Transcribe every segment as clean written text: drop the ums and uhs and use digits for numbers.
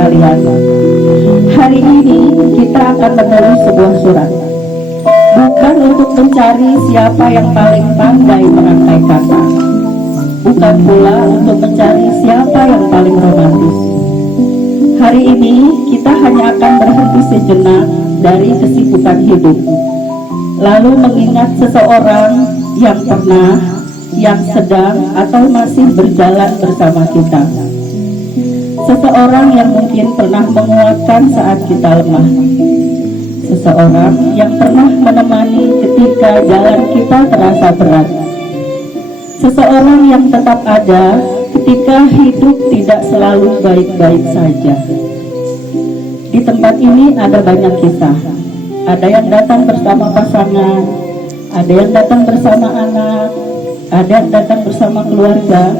sekalian. Hari ini kita akan menulis sebuah surat, bukan untuk mencari siapa yang paling pandai merangkai kata, bukan pula untuk mencari siapa yang paling romantis. Hari ini kita hanya akan berhenti sejenak dari kesibukan hidup, lalu mengingat seseorang yang pernah, yang sedang, atau masih berjalan bersama kita. Seseorang yang mungkin pernah menguatkan saat kita lemah. Seseorang yang pernah menemani ketika jalan kita terasa berat. Seseorang yang tetap ada ketika hidup tidak selalu baik-baik saja. Di tempat ini ada banyak kisah. Ada yang datang bersama pasangan, ada yang datang bersama anak, ada yang datang bersama keluarga,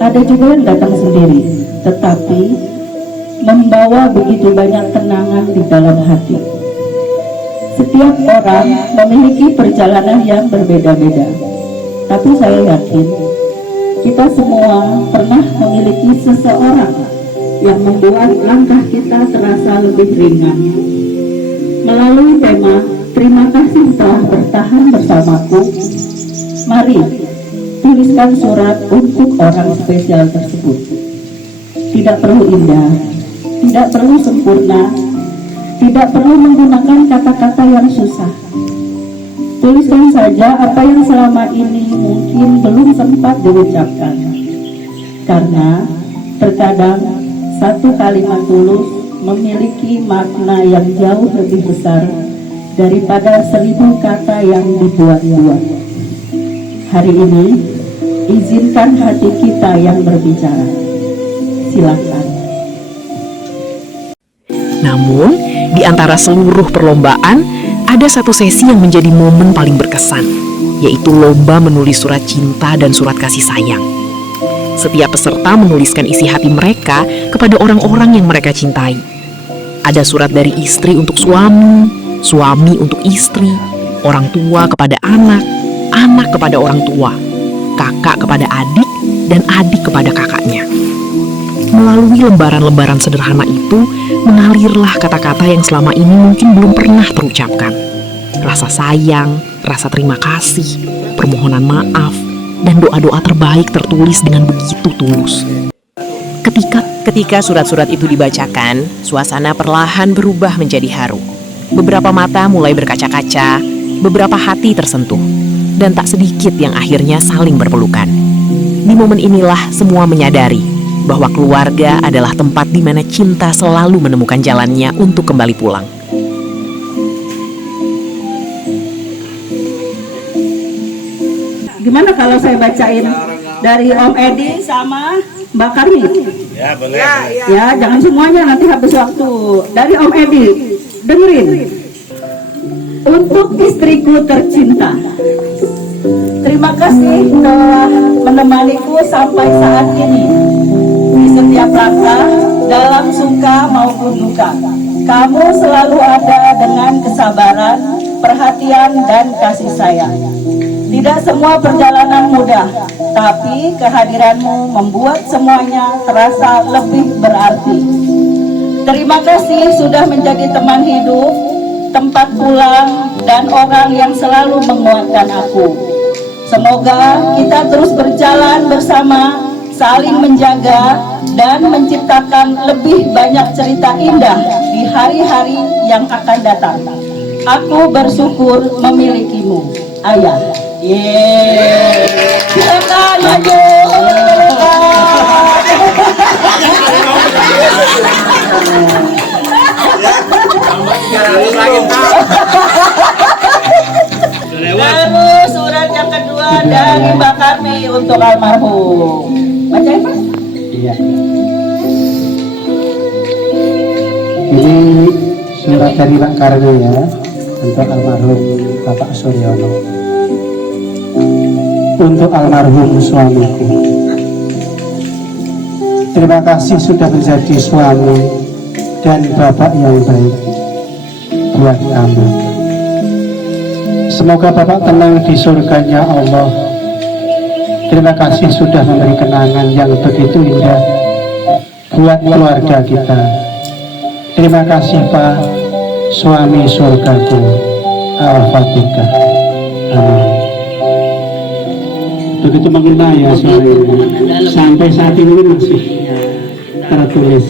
ada juga yang datang sendiri, tetapi membawa begitu banyak kenangan di dalam hati. Setiap orang memiliki perjalanan yang berbeda-beda, tapi saya yakin kita semua pernah memiliki seseorang yang membuat langkah kita terasa lebih ringan. Melalui tema "Terima kasih telah bertahan bersamaku", mari tuliskan surat untuk orang spesial tersebut. Tidak perlu indah, tidak perlu sempurna, tidak perlu menggunakan kata-kata yang susah. Tuliskan saja apa yang selama ini mungkin belum sempat diucapkan. Karena terkadang satu kalimat tulus memiliki makna yang jauh lebih besar daripada 1000 kata yang dibuat-buat. Hari ini, izinkan hati kita yang berbicara. Silakan. Namun, di antara seluruh perlombaan, ada satu sesi yang menjadi momen paling berkesan, yaitu lomba menulis surat cinta dan surat kasih sayang. Setiap peserta menuliskan isi hati mereka kepada orang-orang yang mereka cintai. Ada surat dari istri untuk suami, suami untuk istri, orang tua kepada anak, anak kepada orang tua, kakak kepada adik, dan adik kepada kakaknya. Melalui lembaran-lembaran sederhana itu, mengalirlah kata-kata yang selama ini mungkin belum pernah terucapkan. Rasa sayang, rasa terima kasih, permohonan maaf, dan doa-doa terbaik tertulis dengan begitu tulus. Ketika surat-surat itu dibacakan, suasana perlahan berubah menjadi haru. Beberapa mata mulai berkaca-kaca, beberapa hati tersentuh, dan tak sedikit yang akhirnya saling berpelukan. Di momen inilah semua menyadari bahwa keluarga adalah tempat di mana cinta selalu menemukan jalannya untuk kembali pulang. Gimana kalau saya bacain dari Om Edi sama Mbak Karmi? Ya, boleh. Ya, jangan semuanya, nanti habis waktu. Dari Om Edi, dengerin. Untuk istriku tercinta, terima kasih telah menemaniku sampai saat ini. Di setiap langkah, dalam suka maupun duka, kamu selalu ada dengan kesabaran, perhatian, dan kasih sayang. Tidak semua perjalanan mudah, tapi kehadiranmu membuat semuanya terasa lebih berarti. Terima kasih sudah menjadi teman hidup, tempat pulang, dan orang yang selalu menguatkan aku. Semoga kita terus berjalan bersama, saling menjaga, dan menciptakan lebih banyak cerita indah di hari-hari yang akan datang. Aku bersyukur memilikimu, Ayah. Yeay. Silakan maju. Lalu surat yang kedua dari Mbak Karmi untuk almarhum. Bacain, Mas. Iya. Ini surat dari Mbak Karmi ya, untuk almarhum Bapak Suryono. Untuk almarhum suamiku, terima kasih sudah menjadi suami dan bapak yang baik buat kamu. Semoga bapak tenang di surganya Allah. Terima kasih sudah memberi kenangan yang begitu indah buat keluarga kita Terima kasih Pak suami surgaku. Al-Fatihah. Amin. Begitu mengena ya suaranya. Sampai saat ini masih tertulis.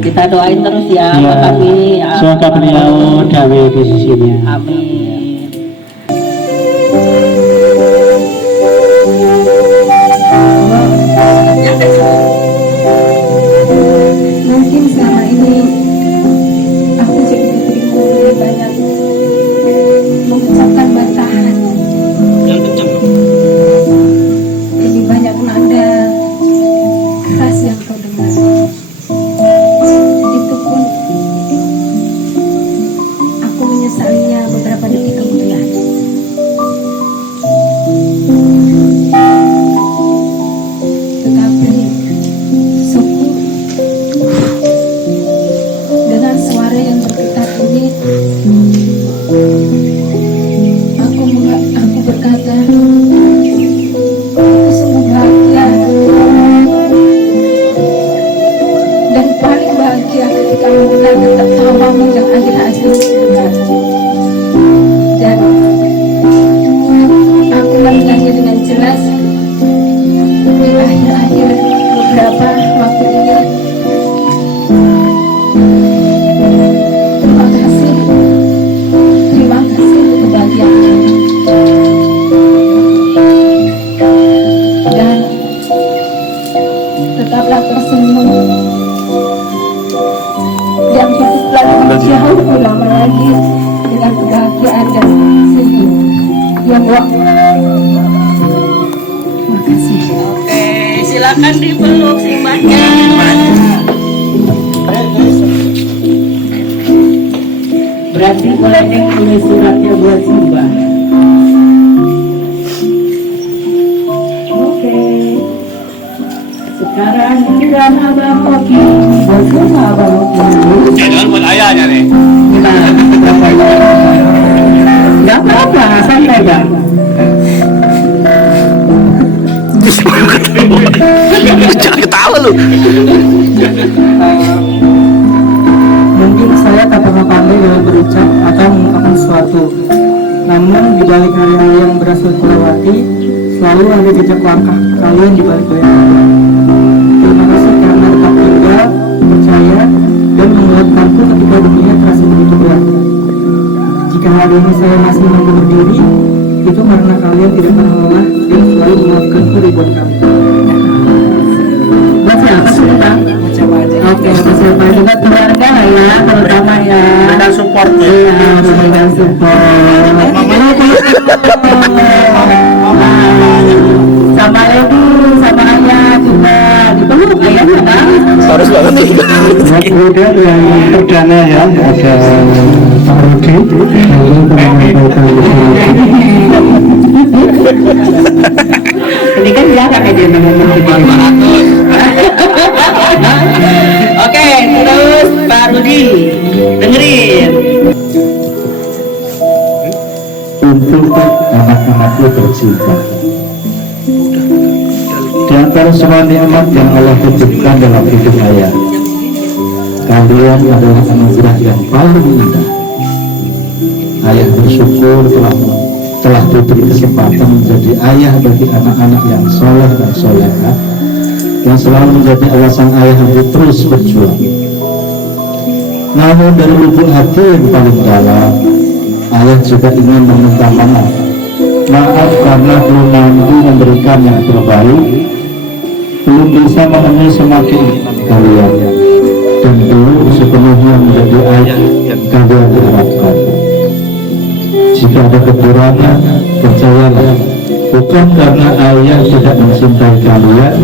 Kita doain terus ya, Ya, Pak kami. semoga beliau damai di sisinya. Amin. Mungkin selama ini aku jadi putriku lebih banyak mengucapkan bantahan, lebih banyak nada keras yang kau dengar. Itu pun aku menyesalinya beberapa detik kemudian. Tetapi syukur dengan suara yang bergetar ini, aku berkata, aku sungguh bahagia dan paling bahagia ketika mendengar ketawamu yang akhir-akhir dengar. Dan aku mendengarnya dengan jelas di akhir-akhir beberapa waktu ini. Terima kasih untuk kebahagiaan dan tetaplah tersenyum dan hiduplah jauh lebih lama lagi dengan kebahagiaan dan senyum yang terima kasih. Oke, silakan dipeluk si mbaknya. Berarti boleh Neng tulis suratnya buat si mbak. Oke. Sekarang giliran Abang Oki. Bosnya Abang Oki. Jangan buat ayahnya nih. Gimana? Gak apa-apa, santai Bang. Jangan ketawa lu. Mungkin saya tak pernah pandai dalam berucap atau mengungkapkan sesuatu. Namun di balik hari-hari yang berhasil kulewati, selalu ada jejak langkah kalian di balik bayangan. Terima kasih karena tetap tinggal, percaya, dan menguatkanku ketika dunia terasa begitu berat. Jika hari ini saya masih mampu berdiri, itu karena kalian tidak pernah lelah dan selalu menguatkanku ribuan kali. Buat siapa sih Bang? Oke, buat siapa juga keluarga lah ya, terutama ya. Ada support ya. Iya, memberikan support. Sama ibu, sama ayah juga dipeluk ayahnya Bang. Harus banget nih. Ya, kemudian yang perdana ya ada Pak Rudi yang menyampaikan Ini kan jarak aja namanya. Oke, terus Pak Rudi dengerin. untuk anak-anakku tercinta. Di antara semua nikmat yang Allah titipkan dalam hidup ayah, kalian adalah anugerah yang paling indah. Ayah bersyukur telah diberi kesempatan menjadi ayah bagi anak-anak yang soleh dan soleha, yang selalu menjadi alasan ayah untuk terus berjuang. Namun dari lubuk hati yang paling dalam, ayah juga ingin meminta maaf. Maaf karena belum mampu memberikan yang terbaik, belum bisa memenuhi semua keinginan kalian, dan belum sepenuhnya menjadi ayah yang kalian harapkan. Jika ada kekurangan, percayalah, bukan karena ayah tidak mencintai kalian,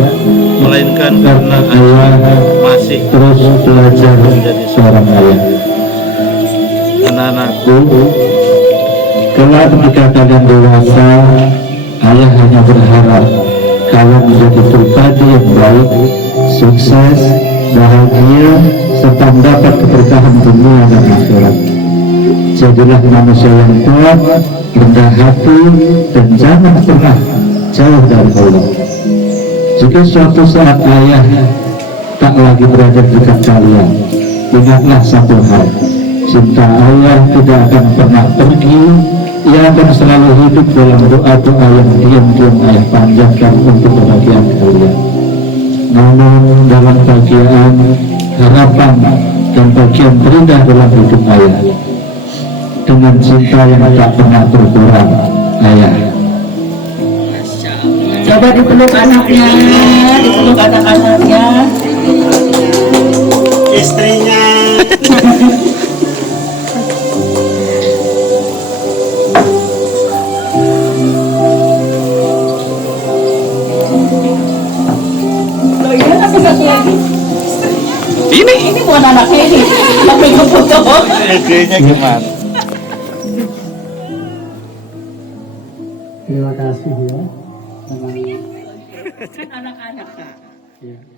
melainkan karena ayah masih terus belajar menjadi seorang ayah. Anak-anakku, kelak ketika kalian dewasa, ayah hanya berharap kalian menjadi pribadi yang baik, sukses, bahagia, serta mendapat keberkahan dunia dan akhirat. Jadilah manusia yang kuat, rendah hati, dan jangan pernah jauh dari Allah. Jika suatu saat ayah tak lagi berada di dekat kalian, ingatlah satu hal, cinta ayah tidak akan pernah pergi. Ia akan selalu hidup dalam doa-doa yang diam-diam ayah panjatkan untuk kebahagiaan kalian. Namun dalam bagian harapan dan bagian terindah dalam hidup ayah, dengan cinta yang tak pernah berkurang, ayah. Coba dipeluk anaknya, dipeluk anak-anaknya. Istrinya. Loh iya, tapi satu lagi. Ini bukan anaknya ini, tapi foto. Istrinya gimana? Terima kasih ya. Anak-anak, Kak. Ya.